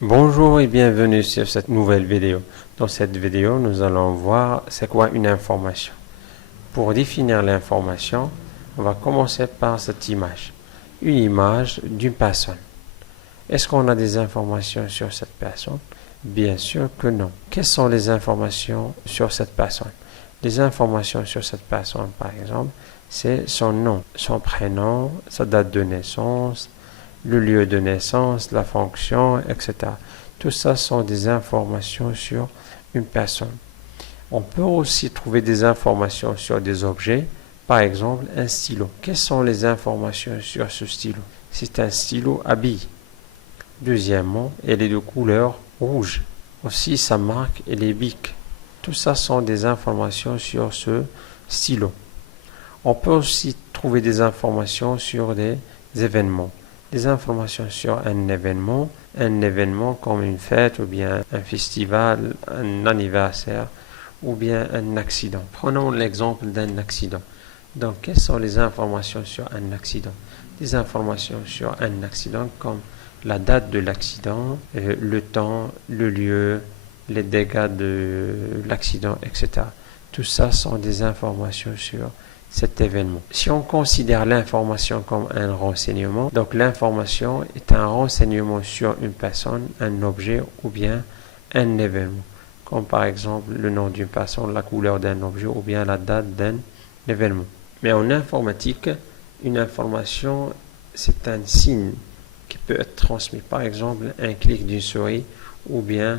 Bonjour et bienvenue sur cette nouvelle vidéo. Dans cette vidéo, nous allons voir c'est quoi une information. Pour définir l'information, on va commencer par cette image. Une image d'une personne. Est-ce qu'on a des informations sur cette personne? Bien sûr que non. Quelles sont les informations sur cette personne? Les informations sur cette personne, par exemple, c'est son nom, son prénom, sa date de naissance, le lieu de naissance, la fonction, etc. Tout ça sont des informations sur une personne. On peut aussi trouver des informations sur des objets, par exemple un stylo. Quelles sont les informations sur ce stylo? C'est un stylo à billes. Deuxièmement, elle est de couleur rouge. Aussi, sa marque, elle est Bic. Tout ça sont des informations sur ce stylo. On peut aussi trouver des informations sur des événements. Des informations sur un événement comme une fête ou bien un festival, un anniversaire ou bien un accident. Prenons l'exemple d'un accident. Donc, quelles sont les informations sur un accident? Des informations sur un accident comme la date de l'accident, le temps, le lieu, les dégâts de l'accident, etc. Tout ça sont des informations sur cet événement. Si on considère l'information comme un renseignement, donc l'information est un renseignement sur une personne, un objet ou bien un événement, comme par exemple le nom d'une personne, la couleur d'un objet ou bien la date d'un événement. Mais en informatique, une information, c'est un signe qui peut être transmis, par exemple un clic d'une souris ou bien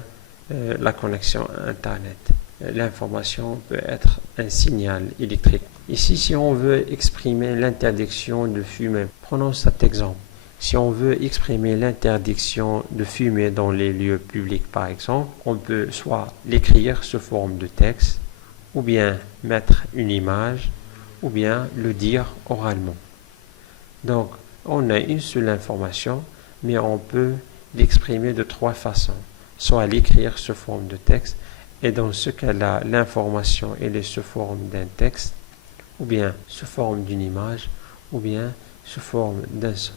la connexion à Internet. L'information peut être un signal électrique. Ici, si on veut exprimer l'interdiction de fumer, prenons cet exemple. Si on veut exprimer l'interdiction de fumer dans les lieux publics, par exemple, on peut soit l'écrire sous forme de texte, ou bien mettre une image, ou bien le dire oralement. Donc, on a une seule information, mais on peut l'exprimer de trois façons. Soit l'écrire sous forme de texte, et dans ce cas-là, l'information est sous forme d'un texte, ou bien sous forme d'une image, ou bien sous forme d'un son.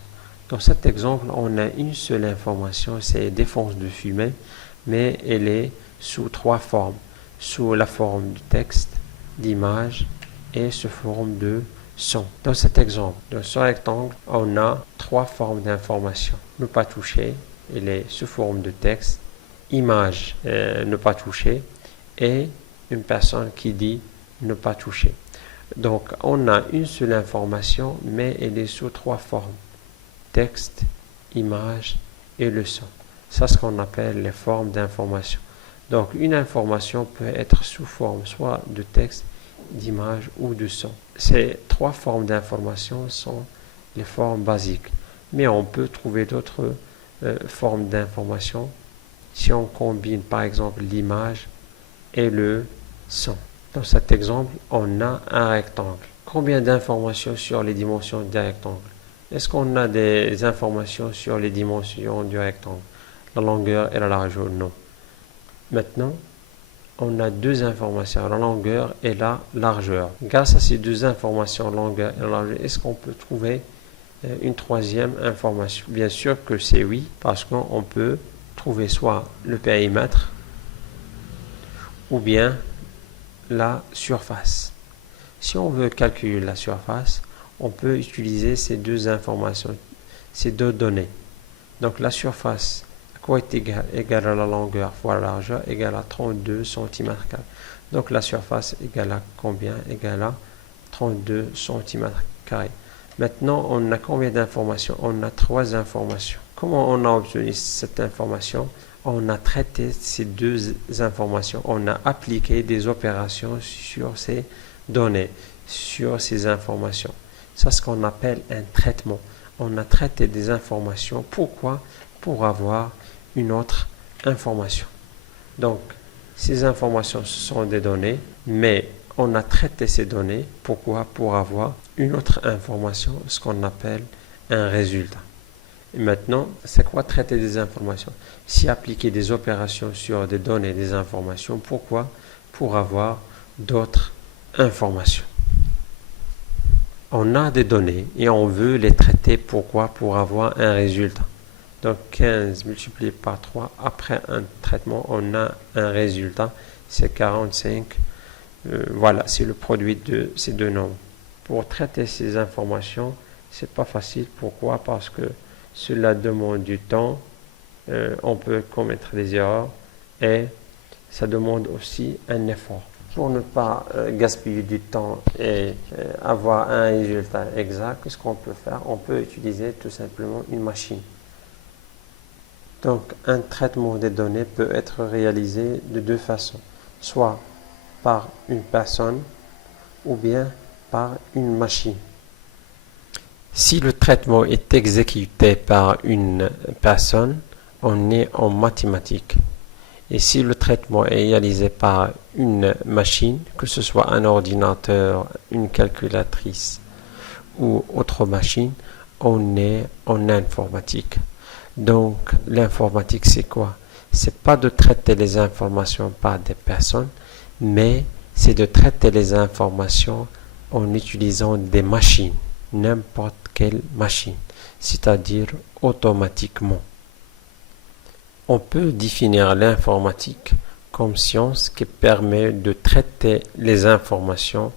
Dans cet exemple, on a une seule information, c'est défense de fumée, mais elle est sous trois formes. Sous la forme de texte, d'image et sous forme de son. Dans cet exemple, dans ce rectangle, on a trois formes d'information. Ne pas toucher, elle est sous forme de texte, image, ne pas toucher, et une personne qui dit ne pas toucher. Donc, on a une seule information, mais elle est sous trois formes. Texte, image et le son. C'est ce qu'on appelle les formes d'information. Donc, une information peut être sous forme soit de texte, d'image ou de son. Ces trois formes d'information sont les formes basiques. Mais on peut trouver d'autres formes d'information si on combine par exemple l'image et le son. Dans cet exemple, on a un rectangle. Combien d'informations sur les dimensions du rectangle? Est-ce qu'on a des informations sur les dimensions du rectangle? La longueur et la largeur? Non. Maintenant, on a deux informations, la longueur et la largeur. Grâce à ces deux informations, longueur et largeur, est-ce qu'on peut trouver une troisième information? Bien sûr que c'est oui, parce qu'on peut trouver soit le périmètre ou bien la surface. Si on veut calculer la surface, on peut utiliser ces deux informations, ces deux données. Donc la surface, à quoi est égale à la longueur fois la largeur, égale à 32 cm². Donc la surface égale à combien? Égale à 32 cm². Maintenant, on a combien d'informations? On a trois informations. Comment on a obtenu cette information? On a traité ces deux informations. On a appliqué des opérations sur ces données, sur ces informations. C'est ce qu'on appelle un traitement. On a traité des informations. Pourquoi? Pour avoir une autre information. Donc, ces informations sont des données, mais on a traité ces données. Pourquoi? Pour avoir une autre information, ce qu'on appelle un résultat. Et maintenant, c'est quoi traiter des informations? Si appliquer des opérations sur des données, des informations, pourquoi? Pour avoir d'autres informations. On a des données et on veut les traiter, pourquoi? Pour avoir un résultat. Donc 15 multiplié par 3, après un traitement, on a un résultat, c'est 45. Voilà, c'est le produit de ces deux nombres. Pour traiter ces informations, c'est pas facile. Pourquoi? Parce que cela demande du temps, on peut commettre des erreurs et ça demande aussi un effort. Pour ne pas gaspiller du temps et avoir un résultat exact, ce qu'on peut faire, on peut utiliser tout simplement une machine. Donc, un traitement des données peut être réalisé de deux façons, soit par une personne ou bien par une machine. Si le traitement est exécuté par une personne, on est en mathématiques. Et si le traitement est réalisé par une machine, que ce soit un ordinateur, une calculatrice ou autre machine, on est en informatique. Donc, l'informatique, c'est quoi? C'est pas de traiter les informations par des personnes, mais c'est de traiter les informations en utilisant des machines, n'importe quelle machine, c'est-à-dire automatiquement. On peut définir l'informatique comme science qui permet de traiter les informations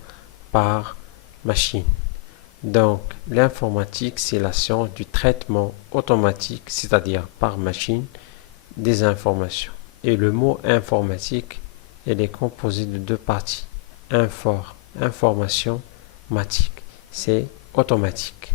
par machine. Donc, l'informatique, c'est la science du traitement automatique, c'est-à-dire par machine, des informations. Et le mot informatique, il est composé de deux parties. Information, matique, c'est automatique.